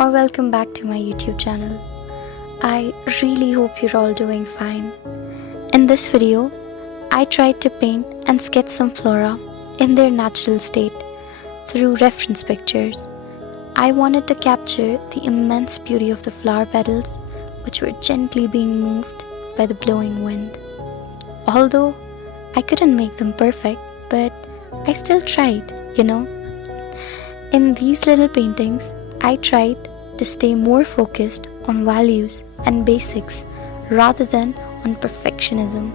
or welcome back to my YouTube channel. I really hope you're all doing fine. In this video, I tried to paint and sketch some flora in their natural state through reference pictures. I wanted to capture the immense beauty of the flower petals, which were gently being moved by the blowing wind. Although I couldn't make them perfect, but I still tried, In these little paintings, I tried to stay more focused on values and basics rather than on perfectionism.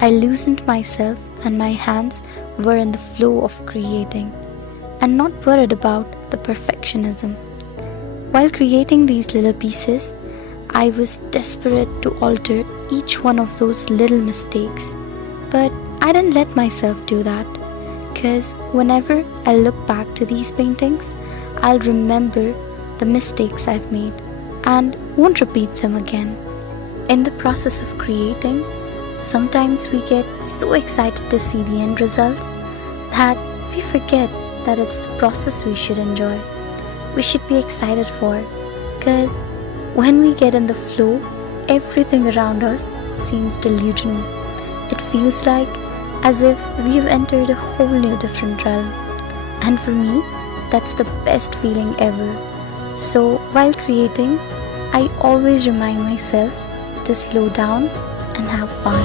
I loosened myself and my hands were in the flow of creating and not worried about the perfectionism. While creating these little pieces, I was desperate to alter each one of those little mistakes, but I didn't let myself do that, because whenever I look back to these paintings, I'll remember the mistakes I've made and won't repeat them again. In the process of creating, sometimes we get so excited to see the end results that we forget that it's the process we should enjoy. We should be excited for, because when we get in the flow, everything around us seems delusional. It feels like as if we have entered a whole new different realm. And for me, that's the best feeling ever. So while creating, I always remind myself to slow down and have fun.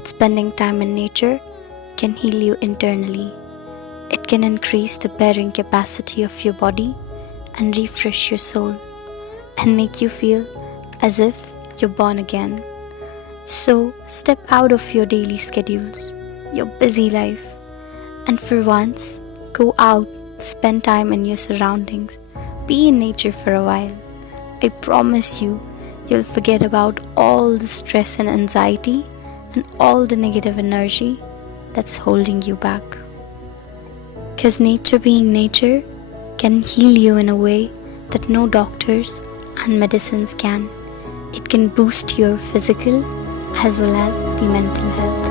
that spending time in nature can heal you internally. It can increase the bearing capacity of your body and refresh your soul and make you feel as if you're born again. So step out of your daily schedules, your busy life, and for once, go out, spend time in your surroundings, be in nature for a while. I promise you, you'll forget about all the stress and anxiety and all the negative energy that's holding you back. Because nature being nature can heal you in a way that no doctors and medicines can. It can boost your physical as well as the mental health.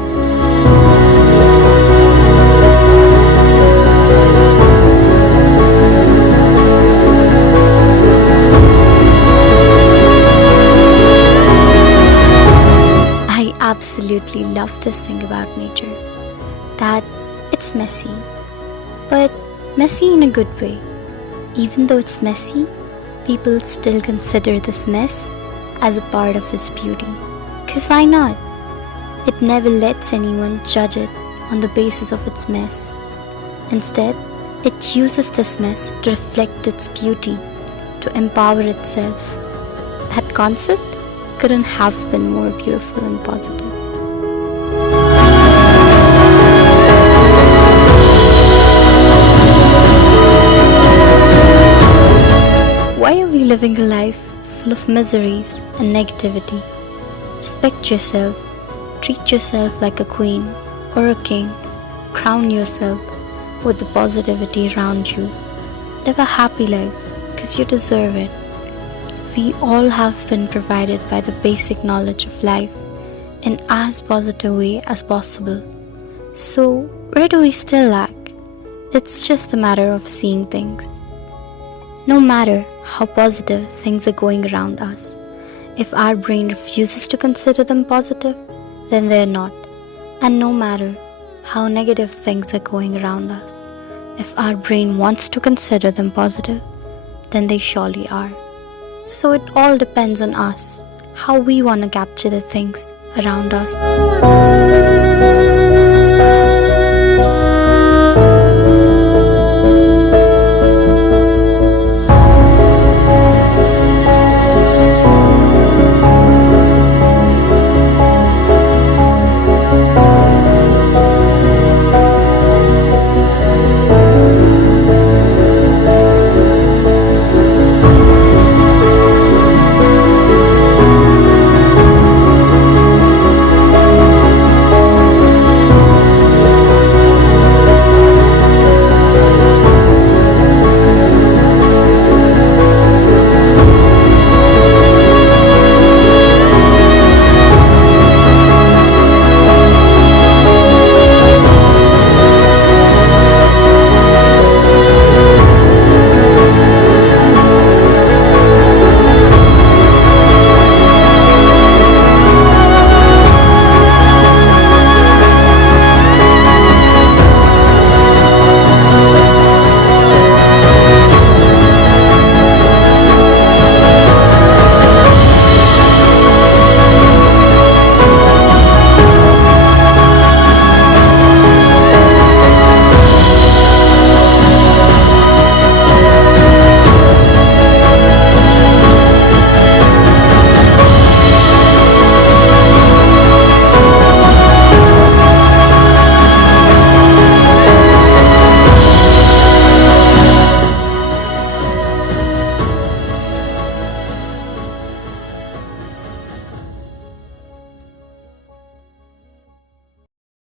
I absolutely love this thing about nature, that it's messy, but messy in a good way. Even though it's messy, people still consider this mess as a part of its beauty. 'Cause why not? It never lets anyone judge it on the basis of its mess. Instead, it uses this mess to reflect its beauty, to empower itself. That concept couldn't have been more beautiful and positive. Why are we living a life full of miseries and negativity? Respect yourself, treat yourself like a queen or a king, crown yourself with the positivity around you. Live a happy life because you deserve it. We all have been provided by the basic knowledge of life in as positive way as possible. So where do we still lack? It's just a matter of seeing things. No matter how positive things are going around us, if our brain refuses to consider them positive, then they're not. And no matter how negative things are going around us, if our brain wants to consider them positive, then they surely are. So it all depends on us, how we want to capture the things around us.